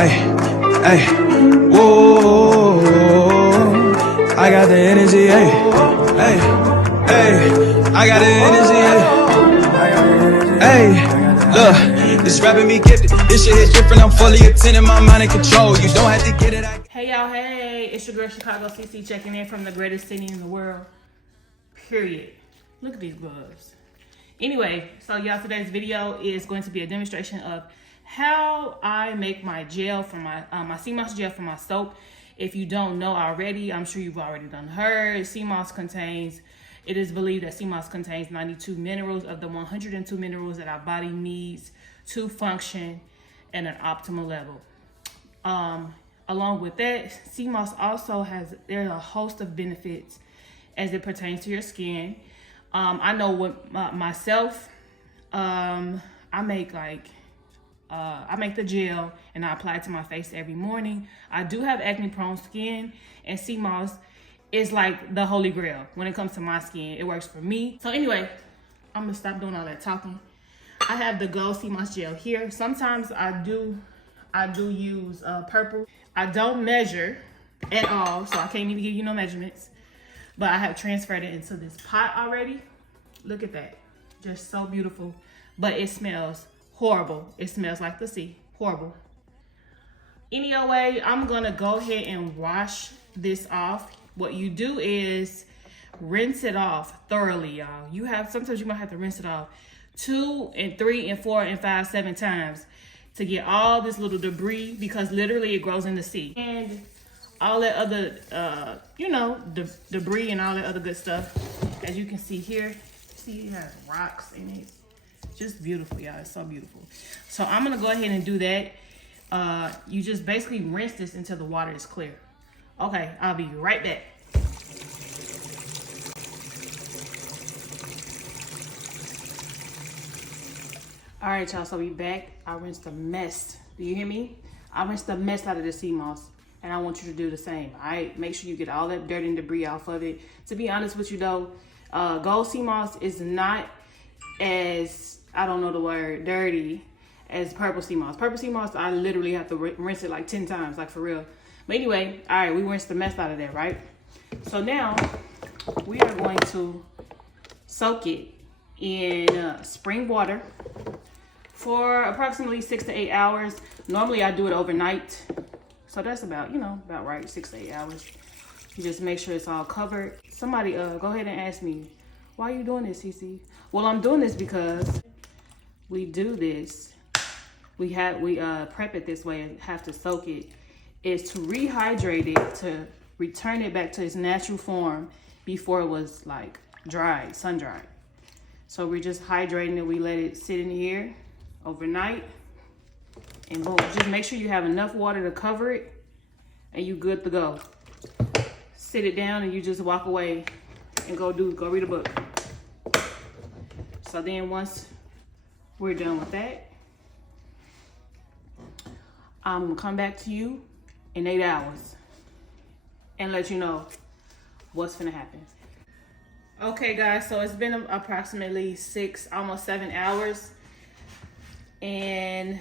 Hey, whoa, I got the energy, hey, I got the energy, hey, look, this rapping me gifted, this shit is different, I'm fully attending, my mind in control, you don't have to get it. Hey y'all, hey, it's your girl Chicago CC checking in from the greatest city in the world, period. Look at these gloves. Anyway, so y'all, today's video is going to be a demonstration of how I make my gel for my sea moss gel for my soap. If you don't know already, I'm sure you've already done heard, sea moss contains, it is believed that sea moss contains 92 minerals of the 102 minerals that our body needs to function at an optimal level. Along with that, sea moss also there's a host of benefits as it pertains to your skin. I know with myself, I make the gel and I apply it to my face every morning. I do have acne prone skin, and sea moss is like the holy grail when it comes to my skin. It works for me. So anyway, I'm gonna stop doing all that talking. I have the Gold Sea Moss gel here. Sometimes I do use purple. I don't measure at all, so I can't even give you no measurements. But I have transferred it into this pot already. Look at that, just so beautiful. But it smells horrible. It smells like the sea, horrible. Anyway, I'm gonna go ahead and wash this off. What you do is rinse it off thoroughly, y'all. Sometimes you might have to rinse it off 2 and 3 and 4 and 5, 7 times to get all this little debris, because literally it grows in the sea. And all that other, debris and all that other good stuff. As you can see here, see it has rocks in it. Just beautiful, y'all. It's so beautiful. So I'm gonna go ahead and do that. You just basically rinse this until the water is clear. Okay, I'll be right back. All right, y'all, so we back. I rinsed the mess. Do you hear me? I rinsed the mess out of the sea moss, and I want you to do the same. All right, make sure you get all that dirt and debris off of it. To be honest with you though, Gold Sea Moss is not as, I don't know the word, dirty as Purple Sea Moss. Purple Sea Moss, I literally have to rinse it like 10 times, like for real. But anyway, all right, we rinsed the mess out of that, right? So now we are going to soak it in spring water for approximately 6 to 8 hours. Normally I do it overnight. So that's about, about right, 6 to 8 hours. You just make sure it's all covered. Somebody go ahead and ask me, why are you doing this, CC? Well, I'm doing this because we do this. We prep it this way and have to soak it. Is to rehydrate it, to return it back to its natural form before it was like dried, sun dried. So we're just hydrating it. We let it sit in here overnight, and boom, just make sure you have enough water to cover it and you good to go. Sit it down and you just walk away and go read a book. So then once we're done with that, I'm gonna come back to you in 8 hours and let you know what's gonna happen. Okay guys, so it's been approximately 6, almost 7 hours. And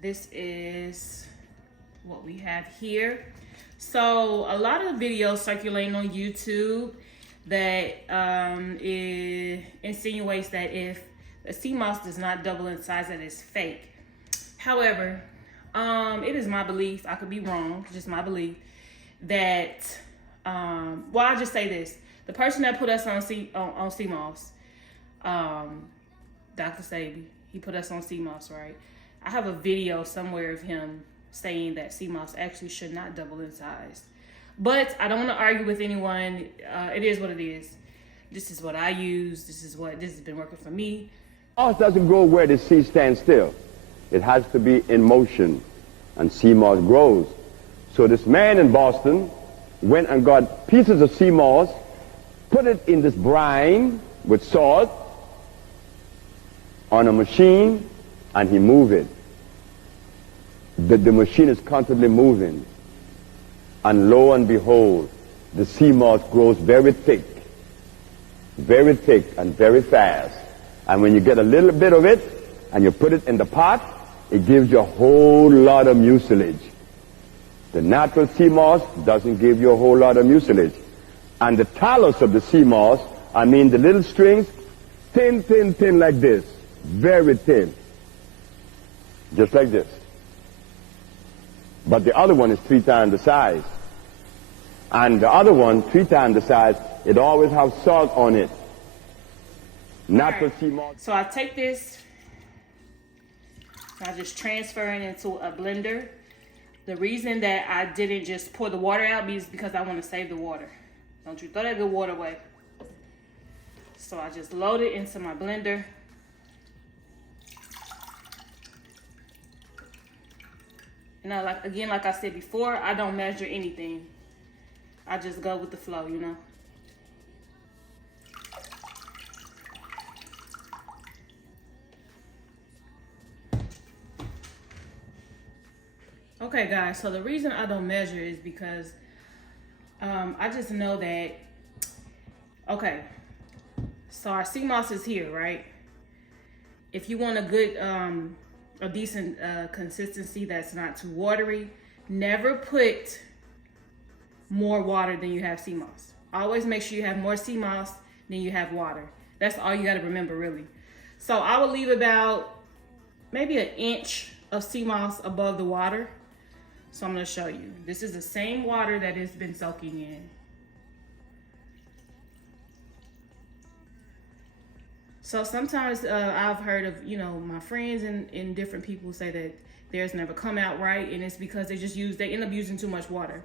this is what we have here. So a lot of videos circulating on YouTube that insinuates that if the sea moss does not double in size, that it's fake. However, it is my belief, I could be wrong, just my belief, that, well, I'll just say this. The person that put us on sea moss, Dr. Sabi, he put us on sea moss, right? I have a video somewhere of him saying that sea moss actually should not double in size. But I don't want to argue with anyone. It is what it is. This is what I use. This has been working for me. Moss doesn't grow where the sea stands still. It has to be in motion, and sea moss grows. So this man in Boston went and got pieces of sea moss, put it in this brine with salt on a machine, and he moved it. The machine is constantly moving. And lo and behold, the sea moss grows very thick and very fast. And when you get a little bit of it and you put it in the pot, it gives you a whole lot of mucilage. The natural sea moss doesn't give you a whole lot of mucilage. And the talus of the sea moss, I mean the little strings, thin, thin, thin like this. Very thin. Just like this. But the other one is 3 times the size. And the other one, 3 times the size, it always has salt on it. Natural sea moss. So I take this, I just transfer it into a blender. The reason that I didn't just pour the water out is because I want to save the water. Don't you throw that good water away. So I just load it into my blender. Now, like I said before, I don't measure anything. I just go with the flow, you know. Okay, guys, so the reason I don't measure is because I just know that, okay, so our sea moss is here, right? If you want a good, a decent consistency that's not too watery, never put more water than you have sea moss. Always make sure you have more sea moss than you have water. That's all you got to remember, really. So I would leave about maybe 1 inch of sea moss above the water. So I'm going to show you. This is the same water that it's been soaking in. So sometimes I've heard of, you know, my friends and different people say that theirs never come out right, and it's because they end up using too much water.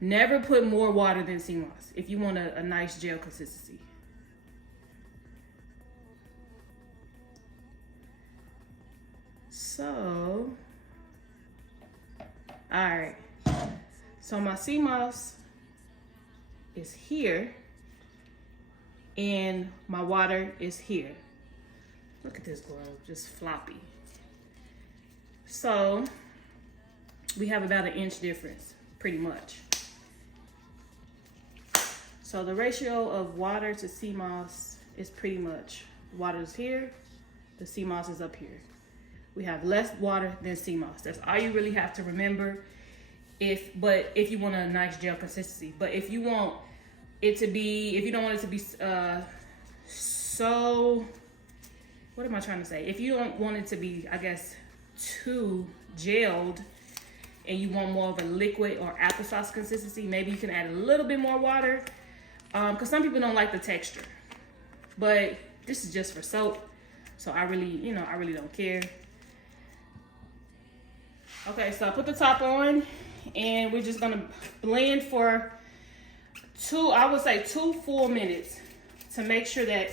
Never put more water than sea moss if you want a nice gel consistency. So, all right. So my sea moss is here and my water is here. Look at this glove, just floppy. So we have about 1 inch difference, pretty much. So the ratio of water to sea moss is pretty much water is here, the sea moss is up here. We have less water than sea moss. That's all you really have to remember. If you want a nice gel consistency, but if you want it to be, if you don't want it to be so, what am I trying to say? If you don't want it to be, I guess, too gelled, and you want more of a liquid or applesauce consistency, maybe you can add a little bit more water, because some people don't like the texture. But this is just for soap, so I really don't care. Okay, so I put the top on, and we're just gonna blend for I would say 2 full minutes to make sure that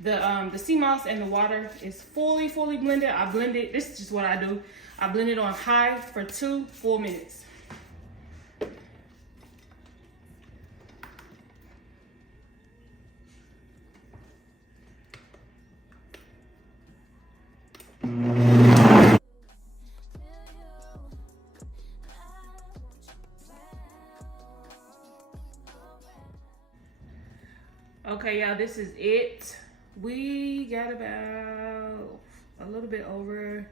the sea moss and the water is fully blended. I blend it, this is just what I do. I blend it on high for 2 full minutes. Okay, y'all, this is it. We got about a little bit over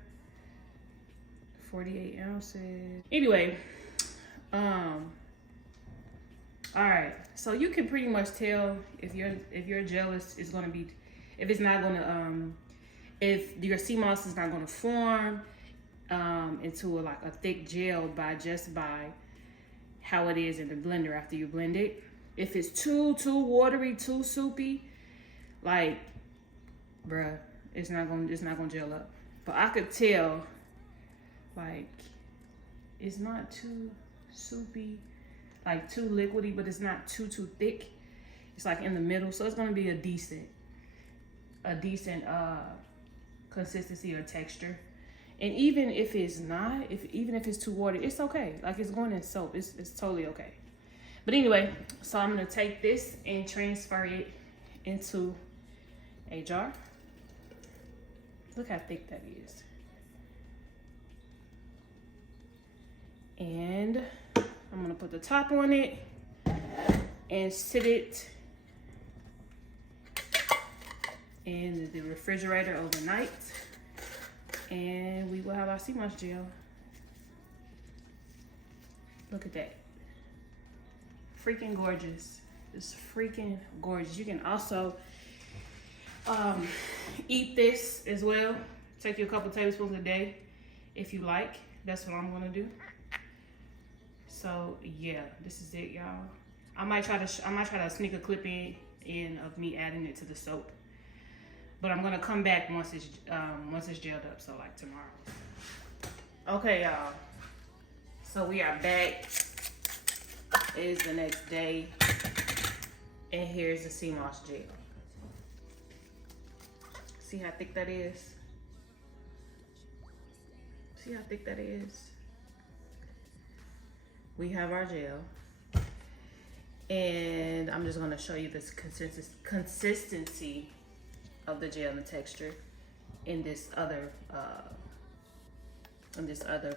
48 ounces. Anyway, all right. So you can pretty much tell if your gel is gonna be, if it's not gonna, if your sea moss is not gonna form into a thick gel by how it is in the blender after you blend it. If it's too watery, too soupy, like, bruh, it's not gonna gel up. But I could tell, like, it's not too soupy, like too liquidy, but it's not too thick. It's like in the middle, so it's gonna be a decent consistency or texture. And even if it's not, even if it's too watery, it's okay. Like, it's going in soap. It's totally okay. But anyway, so I'm gonna take this and transfer it into a jar. Look how thick that is. And I'm gonna put the top on it and sit it in the refrigerator overnight. And we will have our sea moss gel. Look at that. Freaking gorgeous. It's freaking gorgeous. You can also eat this as well. Take you a couple tablespoons a day if you like. That's what I'm gonna do. So yeah, this is it, y'all. I might try to sneak a clip in of me adding it to the soap, but I'm gonna come back once it's gelled up. So like tomorrow. Okay, y'all. So we are back. It is the next day, and here's the sea moss gel. See how thick that is? See how thick that is? We have our gel, and I'm just gonna show you this consistency of the gel and the texture in this other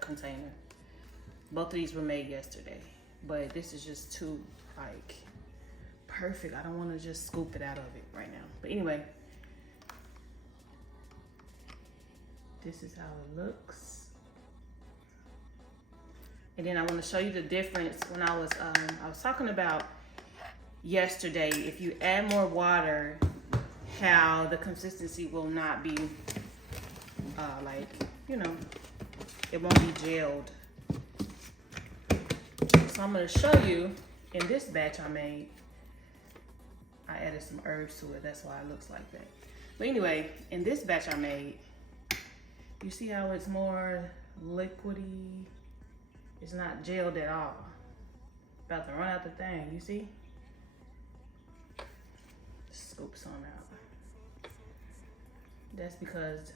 container. Both of these were made yesterday, but this is just too like perfect. I don't want to just scoop it out of it right now. But anyway, this is how it looks. And then I want to show you the difference when I was talking about yesterday. If you add more water, how the consistency will not be like, you know, it won't be gelled. So I'm going to show you in this batch I made. I added some herbs to it. That's why it looks like that. But anyway, in this batch I made, you see how it's more liquidy? It's not gelled at all. About to run out the thing, you see? Scoop some out. That's because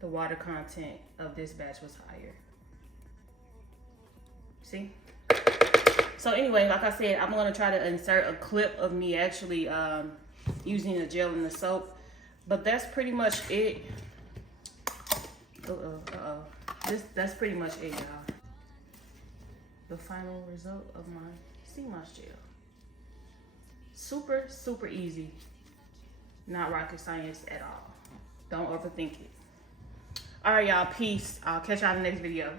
the water content of this batch was higher. See? So anyway, like I said, I'm gonna try to insert a clip of me actually using the gel in the soap, but that's pretty much it. That's pretty much it, y'all. The final result of my sea moss gel. Super, super easy. Not rocket science at all. Don't overthink it. All right, y'all, peace. I'll catch y'all in the next video.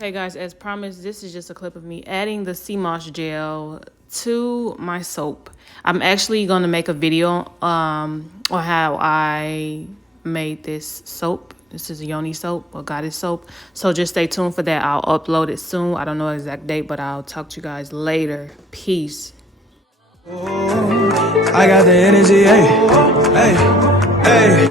Hey guys, as promised, this is just a clip of me adding the sea moss gel to my soap. I'm actually gonna make a video on how I made this soap. This is a yoni soap or goddess soap. So just stay tuned for that. I'll upload it soon. I don't know the exact date, but I'll talk to you guys later. Peace. I got the energy, hey, hey, hey.